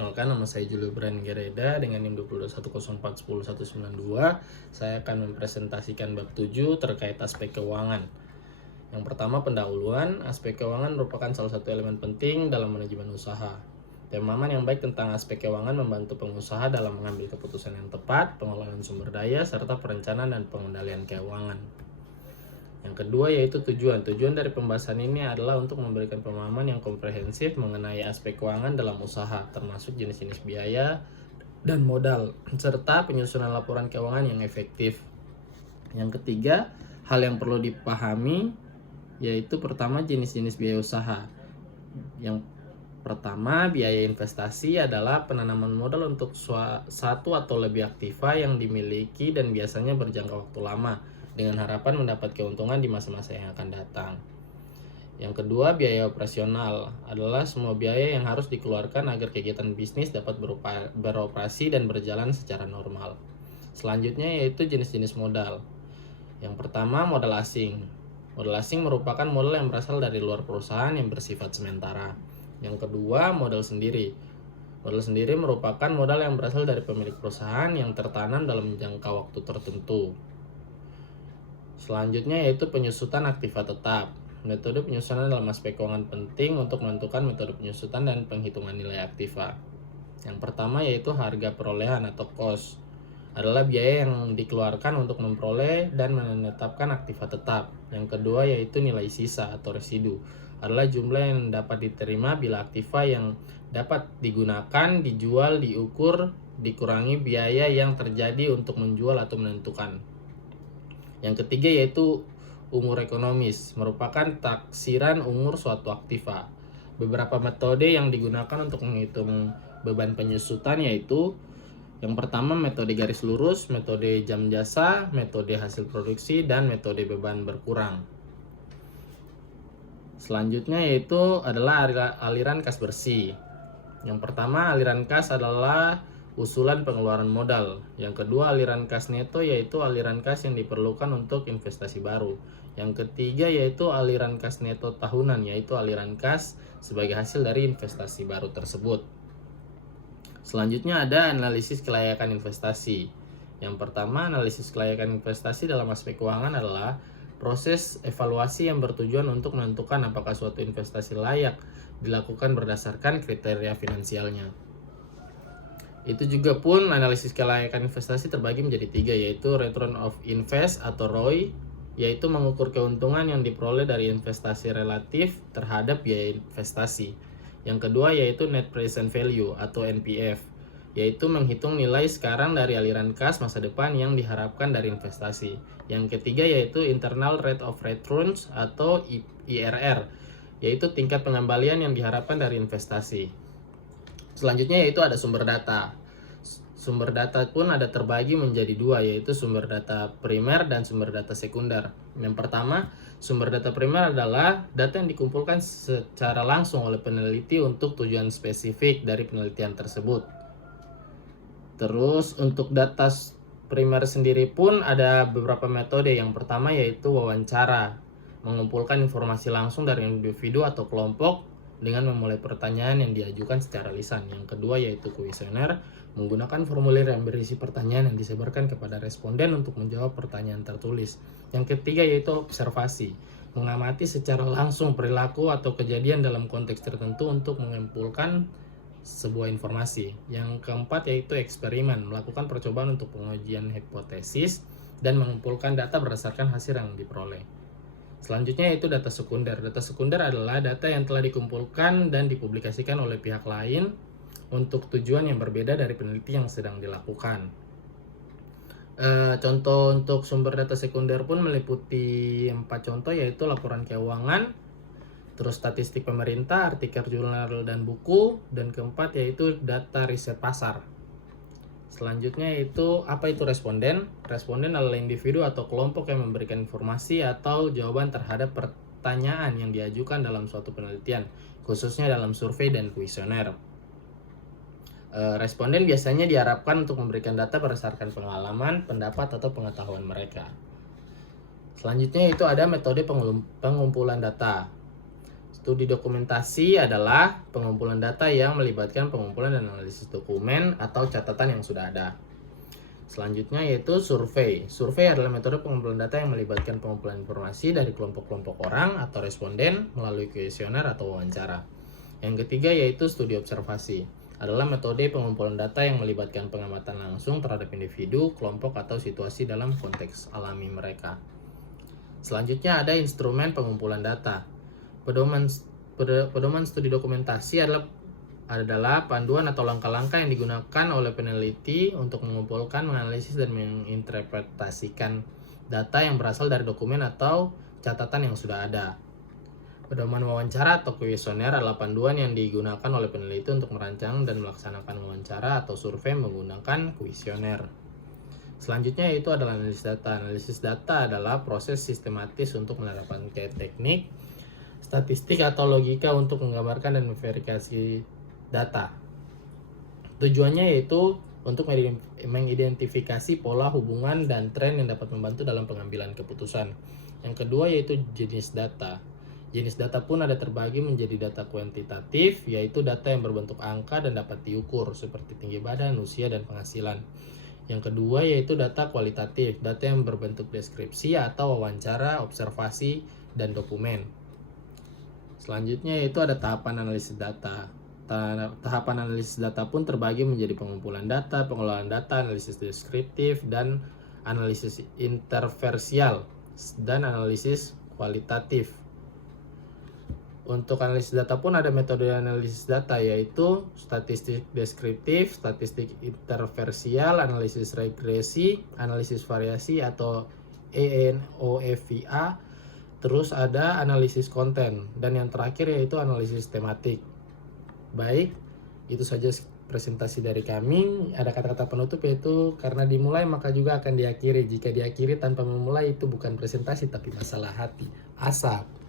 Perkenalkan, nama saya Julio Brand Gereda dengan NIM 22104101192. Saya akan mempresentasikan bab 7 terkait aspek keuangan. Yang pertama, pendahuluan. Aspek keuangan merupakan salah satu elemen penting dalam manajemen usaha. Pemahaman yang baik tentang aspek keuangan membantu pengusaha dalam mengambil keputusan yang tepat, pengelolaan sumber daya, serta perencanaan dan pengendalian keuangan. Yang kedua yaitu tujuan. Tujuan dari pembahasan ini adalah untuk memberikan pemahaman yang komprehensif mengenai aspek keuangan dalam usaha, termasuk jenis-jenis biaya dan modal, serta penyusunan laporan keuangan yang efektif. Yang ketiga, hal yang perlu dipahami yaitu pertama, jenis-jenis biaya usaha. Yang pertama, biaya investasi adalah penanaman modal untuk satu atau lebih aktiva yang dimiliki dan biasanya berjangka waktu lama, dengan harapan mendapat keuntungan di masa-masa yang akan datang. Yang kedua, biaya operasional adalah semua biaya yang harus dikeluarkan agar kegiatan bisnis dapat beroperasi dan berjalan secara normal. Selanjutnya yaitu jenis-jenis modal. Yang pertama, modal asing. Modal asing merupakan modal yang berasal dari luar perusahaan yang bersifat sementara. Yang kedua, modal sendiri. Modal sendiri merupakan modal yang berasal dari pemilik perusahaan yang tertanam dalam jangka waktu tertentu. Selanjutnya yaitu penyusutan aktiva tetap. Metode penyusunan dalam aspek keuangan penting untuk menentukan metode penyusutan dan penghitungan nilai aktiva. Yang pertama yaitu harga perolehan atau cost. Adalah biaya yang dikeluarkan untuk memperoleh dan menetapkan aktiva tetap. Yang kedua yaitu nilai sisa atau residu. Adalah jumlah yang dapat diterima bila aktiva yang dapat digunakan, dijual, diukur, dikurangi biaya yang terjadi untuk menjual atau menentukan. Yang ketiga yaitu umur ekonomis, merupakan taksiran umur suatu aktiva. Beberapa metode yang digunakan untuk menghitung beban penyusutan yaitu yang pertama metode garis lurus, metode jam jasa, metode hasil produksi, dan metode beban berkurang. Selanjutnya yaitu adalah aliran kas bersih. Yang pertama, aliran kas adalah usulan pengeluaran modal. Yang kedua, aliran kas neto yaitu aliran kas yang diperlukan untuk investasi baru. Yang ketiga yaitu aliran kas neto tahunan, yaitu aliran kas sebagai hasil dari investasi baru tersebut. Selanjutnya ada analisis kelayakan investasi. Yang pertama, analisis kelayakan investasi dalam aspek keuangan adalah proses evaluasi yang bertujuan untuk menentukan apakah suatu investasi layak dilakukan berdasarkan kriteria finansialnya. Itu juga pun analisis kelayakan investasi terbagi menjadi 3, yaitu return of invest atau ROI, yaitu mengukur keuntungan yang diperoleh dari investasi relatif terhadap biaya investasi. Yang kedua yaitu net present value atau NPV, yaitu menghitung nilai sekarang dari aliran kas masa depan yang diharapkan dari investasi. Yang ketiga yaitu internal rate of returns atau IRR, yaitu tingkat pengembalian yang diharapkan dari investasi. Selanjutnya yaitu ada sumber data. Sumber data pun ada terbagi menjadi 2, yaitu sumber data primer dan sumber data sekunder. Yang pertama, sumber data primer adalah data yang dikumpulkan secara langsung oleh peneliti untuk tujuan spesifik dari penelitian tersebut. Terus untuk data primer sendiri pun ada beberapa metode. Yang pertama yaitu wawancara, mengumpulkan informasi langsung dari individu atau kelompok dengan memulai pertanyaan yang diajukan secara lisan. Yang kedua yaitu kuesioner, menggunakan formulir yang berisi pertanyaan yang disebarkan kepada responden untuk menjawab pertanyaan tertulis. Yang ketiga yaitu observasi, mengamati secara langsung perilaku atau kejadian dalam konteks tertentu untuk mengumpulkan sebuah informasi. Yang keempat yaitu eksperimen, melakukan percobaan untuk pengujian hipotesis dan mengumpulkan data berdasarkan hasil yang diperoleh. Selanjutnya yaitu data sekunder. Data sekunder adalah data yang telah dikumpulkan dan dipublikasikan oleh pihak lain untuk tujuan yang berbeda dari peneliti yang sedang dilakukan. Contoh untuk sumber data sekunder pun meliputi 4 contoh, yaitu laporan keuangan, terus statistik pemerintah, artikel jurnal dan buku, dan keempat yaitu data riset pasar. Selanjutnya yaitu apa itu responden? Responden adalah individu atau kelompok yang memberikan informasi atau jawaban terhadap pertanyaan yang diajukan dalam suatu penelitian, khususnya dalam survei dan kuesioner. Responden biasanya diharapkan untuk memberikan data berdasarkan pengalaman, pendapat, atau pengetahuan mereka. Selanjutnya itu ada metode pengumpulan data. Studi dokumentasi adalah pengumpulan data yang melibatkan pengumpulan dan analisis dokumen atau catatan yang sudah ada. Selanjutnya yaitu survei. Survei adalah metode pengumpulan data yang melibatkan pengumpulan informasi dari kelompok-kelompok orang atau responden melalui kuesioner atau wawancara. Yang ketiga yaitu studi observasi. Adalah metode pengumpulan data yang melibatkan pengamatan langsung terhadap individu, kelompok, atau situasi dalam konteks alami mereka. Selanjutnya ada instrumen pengumpulan data. Pedoman studi dokumentasi adalah panduan atau langkah-langkah yang digunakan oleh peneliti untuk mengumpulkan, menganalisis, dan menginterpretasikan data yang berasal dari dokumen atau catatan yang sudah ada. Pedoman wawancara atau kuesioner adalah panduan yang digunakan oleh peneliti untuk merancang dan melaksanakan wawancara atau survei menggunakan kuesioner. Selanjutnya yaitu adalah analisis data. Analisis data adalah proses sistematis untuk menerapkan teknik, statistik atau logika untuk menggambarkan dan memverifikasi data. Tujuannya yaitu untuk mengidentifikasi pola, hubungan, dan tren yang dapat membantu dalam pengambilan keputusan. Yang kedua yaitu jenis data. Jenis data pun ada terbagi menjadi data kuantitatif, yaitu data yang berbentuk angka dan dapat diukur, seperti tinggi badan, usia, dan penghasilan. Yang kedua yaitu data kualitatif, data yang berbentuk deskripsi atau wawancara, observasi, dan dokumen. Selanjutnya yaitu ada tahapan analisis data. Tahapan analisis data pun terbagi menjadi pengumpulan data, pengelolaan data, analisis deskriptif, dan analisis interversial, dan analisis kualitatif. Untuk analisis data pun ada metode analisis data, yaitu statistik deskriptif, statistik interversial, analisis regresi, analisis variasi atau ANOVA, terus ada analisis konten, dan yang terakhir yaitu analisis tematik. Baik, itu saja presentasi dari kami. Ada kata-kata penutup yaitu karena dimulai maka juga akan diakhiri. Jika diakhiri tanpa memulai itu bukan presentasi tapi masalah hati. Asap.